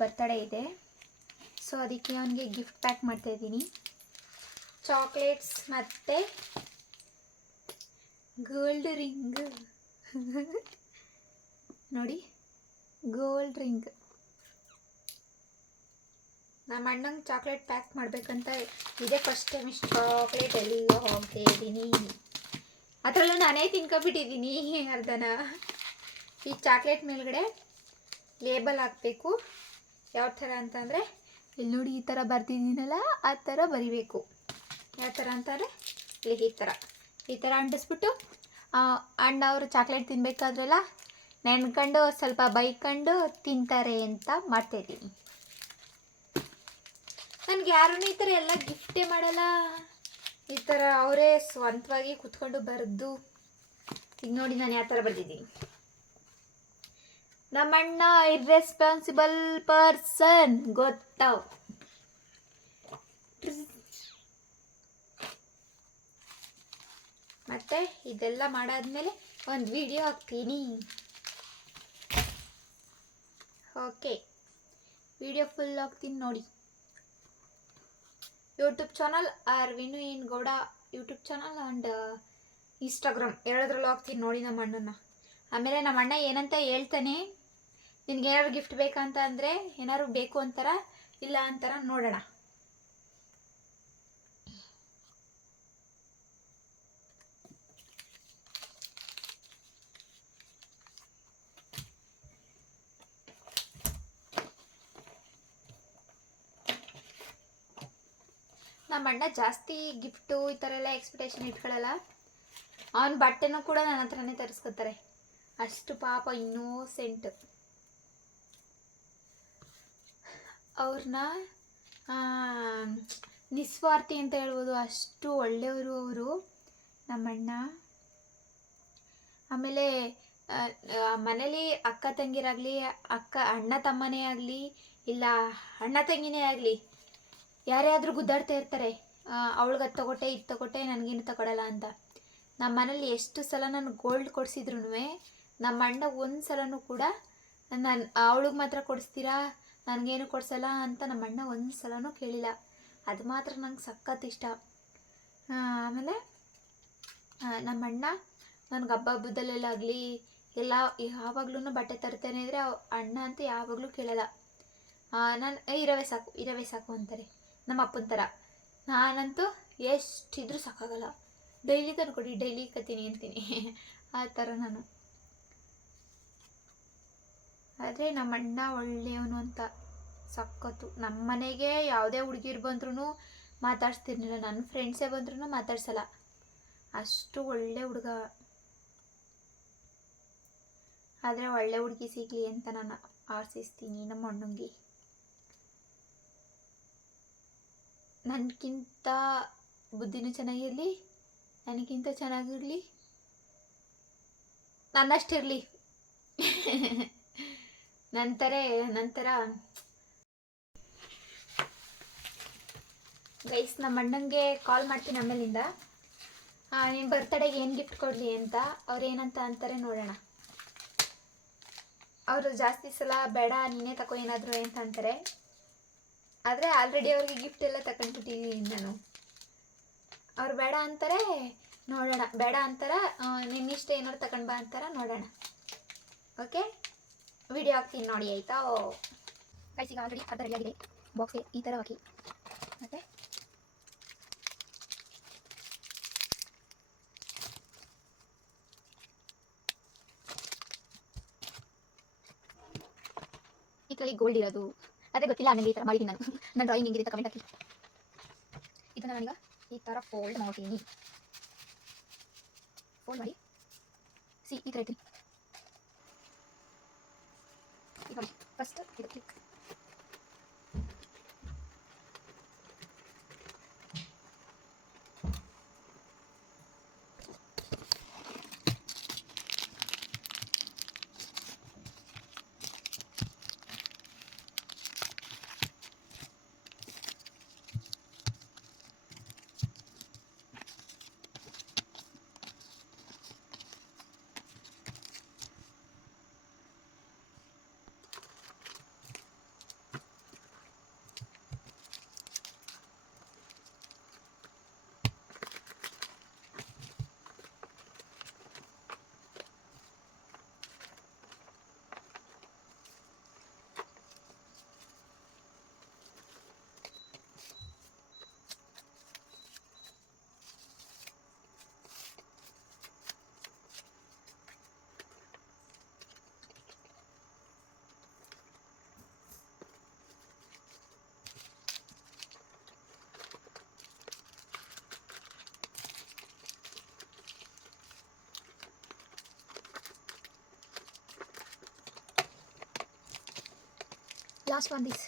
Birthday ಇದೆ, so ಅದಕ್ಕೆ ಅವನಿಗೆ ಗಿಫ್ಟ್ ಪ್ಯಾಕ್ ಮಾಡ್ತಾ ಇದ್ದೀನಿ. ಚಾಕ್ಲೇಟ್ಸ್ ಮತ್ತು ಗೋಲ್ಡ್ ರಿಂಗ್ ನೋಡಿ, ಗೋಲ್ಡ್ ರಿಂಗ್. ನಮ್ಮ ಅಣ್ಣಂಗೆ ಚಾಕ್ಲೇಟ್ ಪ್ಯಾಕ್ ಮಾಡಬೇಕಂತ ಇದೇ ಫಸ್ಟ್ ಟೈಮ್ ಇಷ್ಟು ಚಾಕ್ಲೇಟ್ ಎಲ್ಲ ಹೋಗ್ತಾ ಇದ್ದೀನಿ. ಅದರಲ್ಲೂ ನಾನೇ ತಿನ್ಕೊಬಿಟ್ಟಿದ್ದೀನಿ ಅರ್ಧನ. ಈ ಚಾಕ್ಲೇಟ್ ಮೇಲ್ಗಡೆ ಲೇಬಲ್ ಹಾಕಬೇಕು. ಯಾವ ಥರ ಅಂತಂದರೆ ಇಲ್ಲಿ ನೋಡಿ, ಈ ಥರ ಬರ್ತಿದ್ದೀನಲ್ಲ ಆ ಥರ ಬರಿಬೇಕು. ಯಾವ ಥರ ಅಂತಂದರೆ ಇಲ್ಲಿ ಈ ಥರ ಅಂಟಿಸ್ಬಿಟ್ಟು ಅಣ್ಣ ಅವರು ಚಾಕ್ಲೇಟ್ ತಿನ್ಬೇಕಾದ್ರೆಲ್ಲ ನೆನ್ಕೊಂಡು ಸ್ವಲ್ಪ ಬೈಕೊಂಡು ತಿಂತಾರೆ ಅಂತ ಮಾಡ್ತಾಯಿದ್ದೀನಿ. ನನಗೆ ಯಾರೂ ಈ ಥರ ಎಲ್ಲ ಗಿಫ್ಟೇ ಮಾಡಲ್ಲ. ಈ ಥರ ಅವರೇ ಸ್ವಂತವಾಗಿ ಕೂತ್ಕೊಂಡು ಬರೆದು, ಈಗ ನೋಡಿ ನಾನು ಯಾವ ಥರ ಬರೆದಿದ್ದೀನಿ. ನಮ್ಮಣ್ಣ ಇರ್ರೆಸ್ಪಾನ್ಸಿಬಲ್ ಪರ್ಸನ್ ಗೊತ್ತಾವ್. ಮತ್ತೆ ಇದೆಲ್ಲ ಮಾಡಾದ್ಮೇಲೆ ಒಂದು ವಿಡಿಯೋ ಹಾಕ್ತೀನಿ. ಓಕೆ, ವಿಡಿಯೋ ಫುಲ್ ಹಾಕ್ತೀನಿ ನೋಡಿ. YouTube channel Vinu in Gowda YouTube channel and Instagram ಎರಡರಲ್ಲೂ ಹಾಕ್ತೀನಿ ನೋಡಿ ನಮ್ಮ ಅಣ್ಣನ. ಆಮೇಲೆ ನಮ್ಮ ಅಣ್ಣ ಏನಂತ ಹೇಳ್ತಾನೆ, ನಿನ್ಗೆ ಏನಾದ್ರು ಗಿಫ್ಟ್ ಬೇಕಂತ ಅಂದರೆ ಏನಾದ್ರು ಬೇಕು ಅಂತಾರ ಇಲ್ಲ ಅಂತಾರ ನೋಡೋಣ. ನಮ್ಮ ಅಣ್ಣ ಜಾಸ್ತಿ ಗಿಫ್ಟು ಈ ಥರ ಎಲ್ಲ ಎಕ್ಸ್ಪೆಕ್ಟೇಷನ್ ಇಟ್ಕೊಳ್ಳಲ್ಲ. ಅವನ ಬಟ್ಟೆನೂ ಕೂಡ ನನ್ನ ಹತ್ರನೇ ತರಿಸ್ಕೊತಾರೆ. ಅಷ್ಟು ಪಾಪ ಇನ್ನೋಸೆಂಟ್. ಅವ್ರನ್ನ ನಿಸ್ವಾರ್ಥಿ ಅಂತ ಹೇಳ್ಬೋದು, ಅಷ್ಟು ಒಳ್ಳೆಯವರು ಅವರು ನಮ್ಮಣ್ಣ. ಆಮೇಲೆ ಮನೇಲಿ ಅಕ್ಕ ತಂಗಿರಾಗಲಿ, ಅಣ್ಣ ತಮ್ಮನೇ ಆಗಲಿ, ಇಲ್ಲ ಅಣ್ಣ ತಂಗಿನೇ ಆಗಲಿ, ಯಾರೇ ಆದರೂ ಗುದ್ದಾಡ್ತಾ ಇರ್ತಾರೆ, ಅವಳಿಗೆ ಅದು ತಗೊಟ್ಟೆ ಇದು ತಗೊಟ್ಟೆ ನನಗೇನು ತಗೊಳ್ಳಲ್ಲ ಅಂತ. ನಮ್ಮ ಮನೇಲಿ ಎಷ್ಟು ಸಲ ನಾನು ಗೋಲ್ಡ್ ಕೊಡಿಸಿದ್ರು ನಮ್ಮ ಅಣ್ಣ ಒಂದು ಸಲನೂ ಕೂಡ ನಾನು ಅವಳಿಗೆ ಮಾತ್ರ ಕೊಡಿಸ್ತೀರಾ ನನಗೇನು ಕೊಡಿಸಲ್ಲ ಅಂತ ನಮ್ಮ ಅಣ್ಣ ಒಂದು ಸಲನೂ ಕೇಳಿಲ್ಲ. ಅದು ಮಾತ್ರ ನಂಗೆ ಸಖತ್ ಇಷ್ಟ. ಆಮೇಲೆ ನಮ್ಮ ಅಣ್ಣ ನನಗೆ ಹಬ್ಬದಲ್ಲೆಲ್ಲಾಗಲಿ ಎಲ್ಲ ಯಾವಾಗ್ಲೂ ಬಟ್ಟೆ ತರ್ತಾನೆ ಇದ್ದರೆ ಅಣ್ಣ ಅಂತ ಯಾವಾಗಲೂ ಕೇಳಲ್ಲ. ನಾನು ಇರವೇ ಸಾಕು ಅಂತಾರೆ ನಮ್ಮ ಅಪ್ಪನ ಥರ. ನಾನಂತೂ ಎಷ್ಟಿದ್ರೂ ಸಾಕಾಗಲ್ಲ, ಡೈಲಿ ತಂದ್ಕೊಡಿ, ಡೈಲಿ ಕತ್ತೀನಿ ಅಂತೀನಿ ಆ ಥರ ನಾನು. ಆದರೆ ನಮ್ಮ ಅಣ್ಣ ಒಳ್ಳೆಯವನು ಅಂತ ಸಖತ್ತು. ನಮ್ಮ ಮನೆಗೆ ಯಾವುದೇ ಹುಡುಗಿರು ಬಂದ್ರೂ ಮಾತಾಡ್ಸ್ತಿರ್ಲಿಲ್ಲ, ನನ್ನ ಫ್ರೆಂಡ್ಸೇ ಬಂದ್ರೂ ಮಾತಾಡ್ಸಲ್ಲ, ಅಷ್ಟು ಒಳ್ಳೆ ಹುಡುಗ. ಆದರೆ ಒಳ್ಳೆ ಹುಡುಗಿ ಸಿಗಲಿ ಅಂತ ನಾನು ಆಶಿಸ್ತೀನಿ ನಮ್ಮ ಅಣ್ಣಂಗೆ. ನನಗಿಂತ ಬುದ್ಧಿನೂ ಚೆನ್ನಾಗಿರಲಿ, ನನಗಿಂತ ಚೆನ್ನಾಗಿರಲಿ, ನನ್ನಷ್ಟಿರಲಿ. ನಂತರ ಗೈಸ್, ನಮ್ಮ ಅಣ್ಣಂಗೆ ಕಾಲ್ ಮಾಡ್ತೀನಿ ಆಮೇಲಿಂದ. ನಿನ್ನ ಬರ್ತಡೆಗೆ ಏನು ಗಿಫ್ಟ್ ಕೊಡಲಿ ಅಂತ. ಅವ್ರು ಏನಂತ ಅಂತಾರೆ ನೋಡೋಣ. ಅವರು ಜಾಸ್ತಿ ಸಲ ಬೇಡ ನೀನೇ ತಗೋ ಏನಾದರೂ ಅಂತ ಅಂತಾರೆ. ಆದರೆ ಆಲ್ರೆಡಿ ಅವ್ರಿಗೆ ಗಿಫ್ಟ್ ಎಲ್ಲ ತಗೊಂಡ್ಬಿಟ್ಟಿದ್ದೀನಿ ನಾನು. ಅವ್ರು ಬೇಡ ಅಂತಾರೆ, ನೋಡೋಣ. ಬೇಡ ಅಂತಾರೆ, ನಿನ್ನಿಷ್ಟ ಏನಾದ್ರು ತಗೊಂಡು ಬಾ ಅಂತಾರೆ, ನೋಡೋಣ. ಓಕೆ, ವಿಡಿಯೋ ಹಾಕ್ತೀನಿ ನೋಡಿ, ಆಯಿತಾ? ಕೈಸಿಗೆ ಆಲ್ರೆಡಿ ಅರ್ಧ ರೆಡಿಯಾಗಿದೆ. ಬಾಕ್ಸೇ ಈ ಥರ ಹಾಕಿ, ಮತ್ತು ಈ ಕಡೆ ಗೋಲ್ಡ್ ಇರೋದು ಅದೇ ಗೊತ್ತಿಲ್ಲ ನನಗೆ. ಈ ಥರ ಮಾಡಿದ್ದೀನಿ ನಾನು. ನನ್ನ ಡ್ರಾಯಿಂಗ್ ಹೆಂಗಿದೆ ಅಂತ ಕಮೆಂಟ್ ಹಾಕಿ. ಇದನ್ನು ನಾನೀಗ ಈ ಥರ ಫೋಲ್ಡ್ ಮಾಡ್ತೀನಿ. ಫೋಲ್ಡ್ ಮಾಡಿ ಈ ಥರ ಇರ್ತೀನಿ. ಈಗ ನೋಡಿ, ಫಸ್ಟ್ ಇದು ಕ್ಲಿಕ್. Last one this.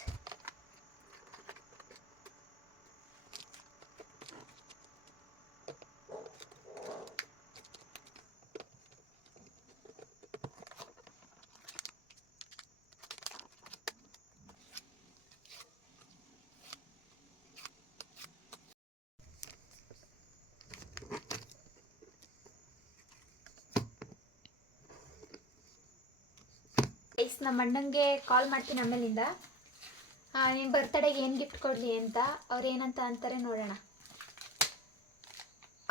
ನಮ್ಮ ಅಣ್ಣಂಗೆ ಕಾಲ್ ಮಾಡ್ತೀನಿ ಆಮೇಲಿಂದ. ನಿಮ್ಮ ಬರ್ತಡೆಗೆ ಏನು ಗಿಫ್ಟ್ ಕೊಡಲಿ ಅಂತ. ಅವ್ರು ಏನಂತ ಅಂತಾರೆ ನೋಡೋಣ.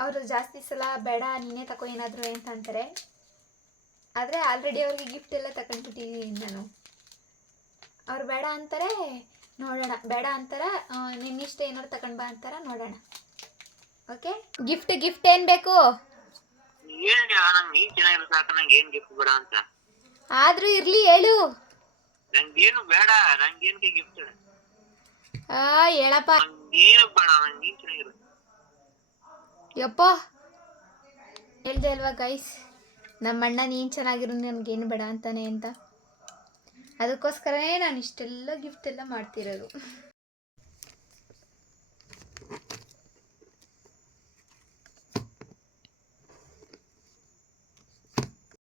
ಅವರು ಜಾಸ್ತಿ ಸಲ ಬೇಡ ನೀನೇ ತಗೋ ಏನಾದರೂ ಅಂತ ಅಂತಾರೆ. ಆದರೆ ಆಲ್ರೆಡಿ ಅವ್ರಿಗೆ ಗಿಫ್ಟ್ ಎಲ್ಲ ತಗೊಂಡ್ಬಿಟ್ಟಿದ್ದೀನಿ ನಾನು. ಅವ್ರು ಬೇಡ ಅಂತಾರೆ, ನೋಡೋಣ. ಬೇಡ ಅಂತಾರ, ನಿನ್ನಿಷ್ಟ ಏನಾದ್ರು ತಗೊಂಡು ಬಾ ಅಂತಾರ, ನೋಡೋಣ. ಓಕೆ, ಗಿಫ್ಟ್ ಏನು ಬೇಕು? ಆದ್ರೂ ಇರ್ಲಿ, ಹೇಳು. ನಂಗೇನು ಬೇಡ, ನಂಗೇನು ಗಿಫ್ಟ್? ಹೇಳಪ್ಪ. ಏನು ಬೇಡ, ನಂಗೆ ಚೆನ್ನಾಗಿರು. ಯಪ್ಪ, ಹೇಳ್ದೆ ಅಲ್ವಾ ಗೈಸ್, ನಮ್ಮ ಅಣ್ಣ ನೀನು ಚೆನ್ನಾಗಿರು, ನನಗೇನು ಬೇಡ ಅಂತಾನೆ ಅಂತ. ಅದಕ್ಕೋಸ್ಕರನೇ ನಾನು ಇಷ್ಟೆಲ್ಲ ಗಿಫ್ಟ್ ಎಲ್ಲ ಮಾಡ್ತಿರೋದು.